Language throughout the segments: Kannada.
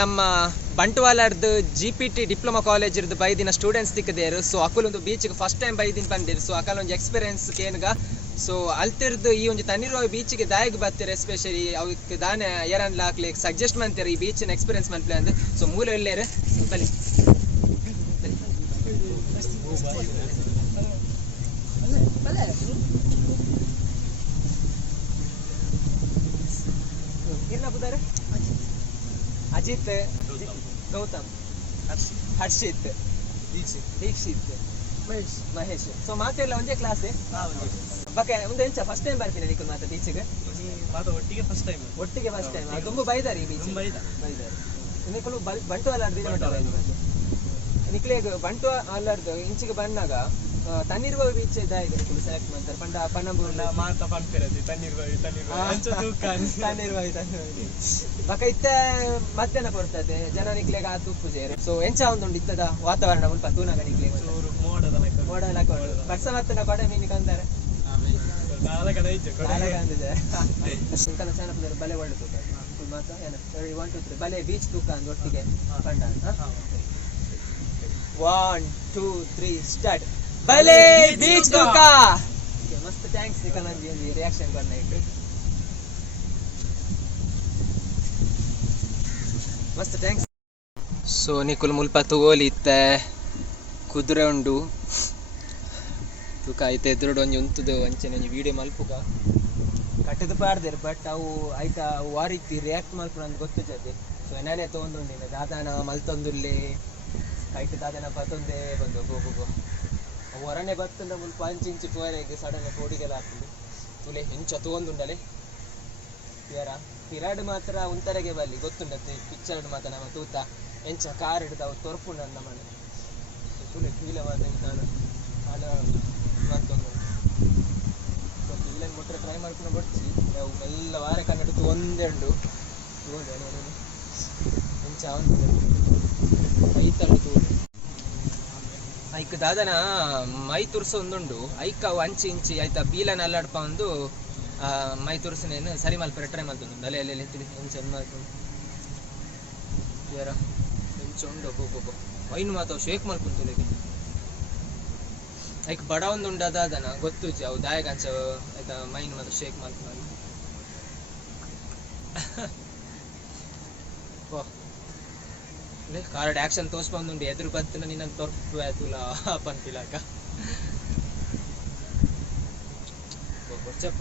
ನಮ್ಮ ಬಂಟ್ವಾಲರ್ದು GPT ಡಿಪ್ಲೊಮಾ ಕಾಲೇಜ್ ಇರ್ದು ಬೈದಿನ ಸ್ಟೂಡೆಂಟ್ಸ್ ತಿಕ್ಕದೇರು. ಸೊ ಅಕಲೊಂದು ಬೀಚ್ಗೆ ಫಸ್ಟ್ ಟೈಮ್ ಬೈದಿನ ಬಂದಿರು. ಸೊ ಅಕಲೊಂದು ಎಕ್ಸ್ಪೀರಿಯನ್ಸ್ ಕೇನ್ಗ. ಸೊ ಅಲ್ತಿರ್ದು ಈ ಒಂದು ತಣ್ಣೀರುಬಾವಿ ಬೀಚಿಗೆ ದಾಯಿಗೆ ಬರ್ತಾರೆ. ಎಸ್ಪೆಷಲಿ ಅವಕ್ಕೆ ದಾನೆ ಏರನ್ಲ ಹಾಕ್ಲಿಕ್ಕೆ ಸಜೆಸ್ಟ್ ಮಾಡ್ತಾರೆ ಈ ಬೀಚಿನ ಎಕ್ಸ್ಪೀರಿಯನ್ಸ್ ಮಾಡ್ಲಿ ಅಂದ್ರೆ. ಸೊ ಮೂಲ ಎಲ್ಲೇರು ಬಲಿ ಬುದಾರೆ ಅಜಿತ್, ಗೌತಮ್, ಹರ್ಷಿತ್, ದೀಕ್ಷಿತ್, ಮಹೇಶ್. ಸೊ ಮಾತೆಲ್ಲ ಒಂದೇ ಕ್ಲಾಸ್ ಬಕ್ಕೆ ಒಂದು ಎಂಚ ಫಸ್ಟ್ ಟೈಮ್ ಬರ್ತೀನಿ ನಿಖಿಲ್ ಮಾತ ಬೀಚಿಗೆ ಒಟ್ಟಿಗೆ ಫಸ್ಟ್ ಟೈಮ್ ತುಂಬ ಬೈದಾರಿ ಈ ಬೀಚ್ ಬೈದಾರಿ ನಿಖಿಲು ಬಂಟ್ವಾಲ ನಿಖಿಲಿಗೆ ಬಂಟ್ವಾಲರ್ದು ಇಂಚಿಗೆ ಬಂದಾಗ ತಣ್ಣೀರುಬಾವಿ ಬೀಚ್ ಇದಾಗಿದೆ ನಿಖಿಲು ಸೆಲೆಕ್ಟ್ ಮಾಡ್ತಾರೆ ಪಂಡ ಪನ್ನಂಬೂರ್ಲ ಮಾತ ಪಂಪಿರದಿ ತಣ್ಣೀರುಬಾವಿ ಬಕ ಇತ್ತ ಮತ್ತೆನ ಕೊಡ್ತದೆ ಜನ ನಿಕ್ಲೆಗೆ ಆ ತುಪ್ಪು ಸೇರು. ಸೊ ಎಂಚ ಒಂದುಂಡು ಇತ್ತದ ವಾತಾವರಣ ಉಲ್ಪ ತೂನಾಗ ನಿಕ್ಲೆಗೆ ಮೋಡಲ ಬರ್ಸ ಮತ್ತನ ಕೊಡೆ ಮೀನಿಗೆ ಅಂತಾರೆ ಚಾನಪದವರು ಬಲೆ ಒಳ್ಳೆ ತೂಕ ಮಾತ ಏನು 1 2 3 ಬಲೆ ಬೀಚ್ ತೂಕ ಅಂದ್ ಒಟ್ಟಿಗೆ ಪಂಡ 1 2 3 ಸ್ಟಾರ್ಟ್ ಬಲೆ ಬೀಚ್ ತೂಕ. ಮಸ್ತ್ ಥ್ಯಾಂಕ್ಸ್ ನಿಖಿಲ್ ನಂದಿ ಒಂದು ರಿಯಾಕ್ಷನ್ ಕೊಡ್ನ ಇಟ್ಟು ಮಸ್ತ್ ಥ್ಯಾಂಕ್ಸ್. ಸೊ ನಿಖಿಲ್ ಮುಲ್ಪ ತುಗೋಲಿ ಇತ್ತೆ ಕುದುರೆ ಉಂಡು ತೂಕ ಐತೆ ಎದುರುಡು ಒಂಜಿ ಉಂತುದು ಅಂಚೆನೆ ಒಂಜಿ ವೀಡಿಯೋ ಮಲ್ಪುಗ ಕಟ್ಟಿದ ಪಾಡ್ದೇರು. ಬಟ್ ಅವು ಐತ ಆ ರೀತಿ ರಿಯಾಕ್ಟ್ ಮಲ್ಪುನ ಅಂತ ಗೊತ್ತಿದ್ದದೆ. ಸೊ ನಾನೇ ತೊಗೊಂಡುಂಡಿನ ದಾದಾನ ಮಲ್ತೊಂದುಲ್ಲಿ ಕೈಟ್ ದಾದಾನ ಬತ್ತೊಂದೇ ಬಂದು ಹೋಗು ಹೊರನೆ ಬತ್ತಂದ ಮುಲ್ಪ ಇಂಚು ಟುವರೆಗೆ ಸಡನ್ ಕೋಡಿಗೆಲ್ಲ ಹಾಕ್ತದೆ ತುಲೆ ಇಂಚ ತೊಗೊಂದುಂಡಲೆ ಯಾರ ಪಿರಾಡ್ ಮಾತ್ರ ಒಂಥರಗೆ ಬಲ್ಲಿ ಗೊತ್ತುಂಡತ್ತೆ ಪಿಕ್ಚರ್ಡ್ ಮಾತ್ರ ನಮ್ಮ ತೂತ ಎಂಚ ಕಾರ್ ಹಿಡ್ದು ಅವ್ರು ತೊರ್ಪುಂಡ ನಮ್ಮ ಮನೆ ತುಲೆ ಕೀಲ ಮಾತ್ರ ನಾನು ಮಂತೊಂದು ಕೀಲನ್ನು ಮುಟ್ರೆ ಟ್ರೈ ಮಾಡ್ಕೊಂಡು ಬಡ್ಸಿ ನಾವು ಎಲ್ಲ ವಾರ ಕನ್ನಡದ್ದು ಒಂದೆರಡು ಎಂಚ ಒಂದು ಐತಳ್ಳಿ ತೂರು ಐಕ್ ದಾದನ ಮೈ ತುರ್ಸ ಒಂದುಂಡು ಐಕ ಅವು ಅಂಚಿ ಇಂಚಿ ಆಯ್ತಾ ಬೀಲನ ಅಲ್ಲಾಡ್ಪ ಒಂದು ಮೈ ತುರ್ಸನೇನು ಸರಿ ಮಲ್ಪರೆ ಟ್ರೈ ಮಾಡ್ತುಂಡು ಅಲೆ ಅಲ್ಲೆಲ್ಲಿ ತಿಳಿ ಎಂಚ ಮಾಡ್ಕೊಂಡು ಯಾರ ಎಂಚ ಉಂಡು ಹೋಗೋ ಮೈನು ಮಾತಾವು ಶೇಕ್ ಮಲ್ಕೊಂತುಲಿಗೆ ಐಕ್ ಬಡ ಒಂದು ಉಂಡು ಅದಾದನ ಗೊತ್ತುಜಿ ಅವು ದಾಯಗ ಅಂಚ ಆಯ್ತಾ ಮೈನು ಮಾತು ಶೇಕ್ ಮಲ್ಕೊಂಡು ಕಾರ್ಡ್ ಆಕ್ಷನ್ ತೋರ್ಸ್ಬಂದುಂಡು ಎದುರು ಬತ್ತಿನ ನಿನ್ನ ತೊರ್ಪು ಆಯ್ತುಲ ಪನ್ಪಿಲಾಕ ಕೊಚ್ಚಪ್ಪ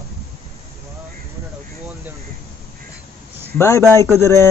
ಒಂದೇ ಉಂಟು. ಬಾಯ್ ಬಾಯ್ ಕುದುರೆ.